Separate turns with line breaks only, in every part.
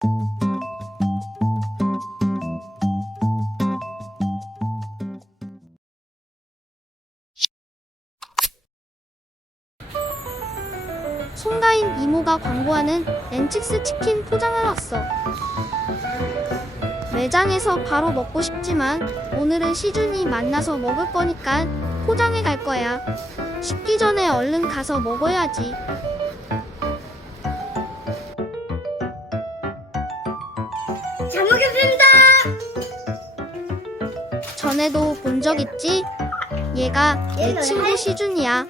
송가인 이모가 광고하는 엔칙스 치킨 포장하러 왔어. 매장에서 바로 먹고 싶지만 오늘은 시준이 만나서 먹을 거니까 포장해 갈 거야. 식기 전에 얼른 가서 먹어야지.
잘 먹겠습니다.
전에도 본 적 있지? 얘가 내 친구 시준이야.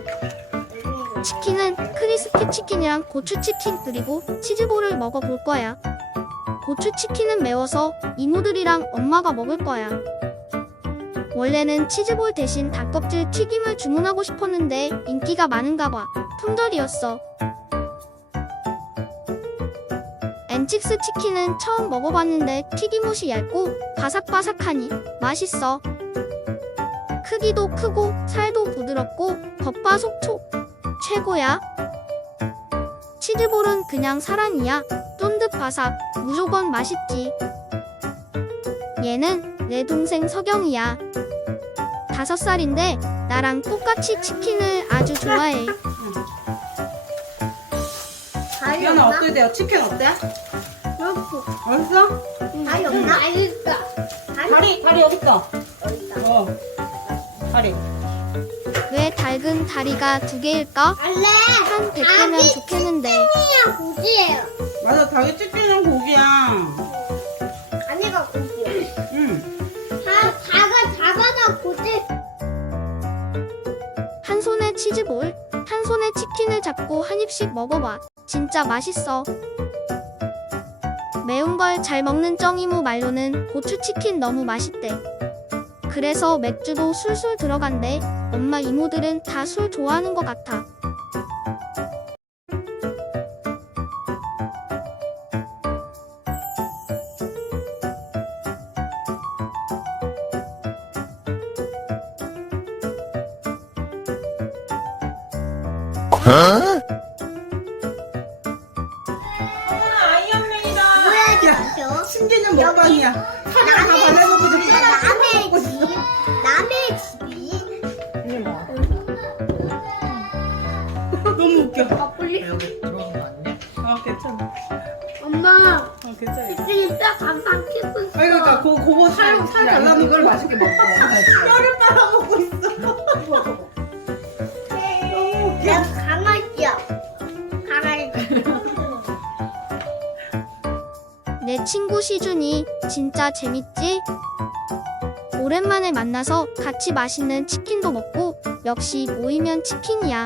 치킨은 크리스피 치킨이랑 고추 치킨 그리고 치즈볼을 먹어볼 거야. 고추 치킨은 매워서 이모들이랑 엄마가 먹을 거야. 원래는 치즈볼 대신 닭껍질 튀김을 주문하고 싶었는데 인기가 많은가 봐. 품절이었어. 엔칙스 치킨은 처음 먹어봤는데 튀김옷이 얇고 바삭바삭하니 맛있어. 크기도 크고 살도 부드럽고 겉바속촉 최고야. 치즈볼은 그냥 사랑이야. 쫀득 바삭 무조건 맛있지. 얘는 내 동생 서경이야. 5살인데 나랑 똑같이 치킨을 아주 좋아해.
다리
연아
없나?
어때요? 치킨 어때?
없어.
맛있어?
다리 없나? 맛있다.
다리 여기 있어. 다리.
왜 닭은 다리가 2개일까?
알래.
한 100개면 좋겠는데.
치킨이랑 고기예요.
맞아, 닭이 치킨이랑 고기야.
아니가 고기야.
응.
다가 고기.
한 손에 치즈볼, 한 손에 치킨을 잡고 한 입씩 먹어봐. 진짜 맛있어. 매운 걸 잘 먹는 쩡이모 말로는 고추치킨 너무 맛있대. 그래서 맥주도 술술 들어간대. 엄마 이모들은 다 술 좋아하는 것 같아.
아이언맨이다.
뭐야 저?
신기는 먹방이야. 사과 다 발라먹고 좀 먹고 있어.
남의 집이.
너무 웃겨.
막걸리?
괜찮아.
엄마
괜찮아.
치킨이 뼈 반반 튀고 있어.
아니, 그러니까 그거 살 발라놓은 걸 맛있게 먹고. 뼈를 빨아먹고 있어. 너무 웃겨.
난 강아지야. 강아지.
내 친구 시준이 진짜 재밌지? 오랜만에 만나서 같이 맛있는 치킨도 먹고 역시 모이면 치킨이야.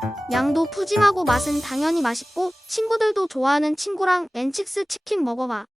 양도 푸짐하고 맛은 당연히 맛있고 친구들도 좋아하는 친구랑 엔칙스 치킨 먹어봐.